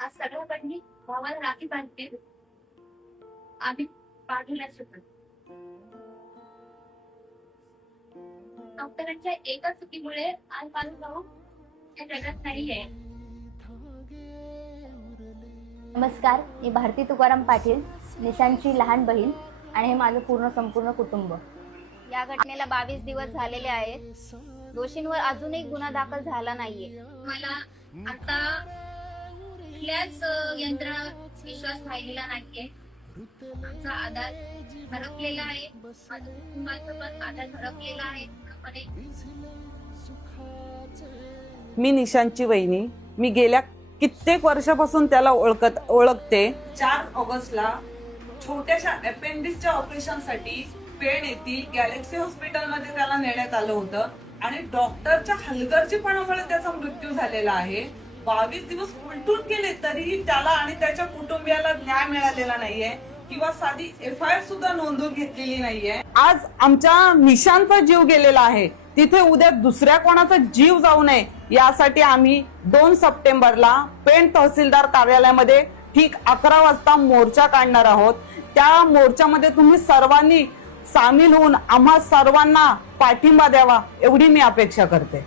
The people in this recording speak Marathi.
आज सगळ्यांनी भावाला राखी बांधते. आम्ही पाठवण्यासोबत डॉक्टरांच्या एका चुकीमुळे आज माझा भाऊ या जगात नाहीये. नमस्कार, मी भारती तुकाराम पाटील, निशांची लहान बहीण आणि हे माझं संपूर्ण कुटुंब. या घटनेला 22 दिवस झालेले आहेत. दोषींवर अजूनही गुन्हा दाखल झाला नाहीये. मला आता कुठल्याच यंत्रणावर विश्वास राहिलेला नाहीये. आमचा आधार हरपलेला आहे. माझ्या कुटुंबाचा पण आधार हरपलेला आहे. मी निशांची वहिनी. मी गेल्या कित्येक वर्षापासून त्याला ओळखते. 4 ऑगस्टला छोट्याशा अपेंडिक्सच्या ऑपरेशनसाठी पेण येथील गॅलेक्सी हॉस्पिटलमध्ये त्याला नेण्यात आलं होतं आणि डॉक्टरच्या हलगर्जीपणामुळे त्याचा मृत्यू झालेला आहे. 22 दिवस उलटून गेले तरीही त्याला आणि त्याच्या कुटुंबियाला न्याय मिळालेला नाहीये किंवा साधी FIR सुद्धा नोंदवून घेतलेली नाहीये. आज आमच्या निशांचा जीव गेलेला आहे, तिथे उद्या दुसऱ्या कोणाचा जीव जाऊ नये यासाठी आम्ही 2 सप्टेंबरला पेण तहसीलदार कार्यालयामध्ये ठीक 11 वाजता मोर्चा काढणार आहोत. त्या मोर्चामध्ये तुम्ही सर्वांनी सामील होऊन आम्हा सर्वांना पाठिंबा द्यावा एवढी मी अपेक्षा करते.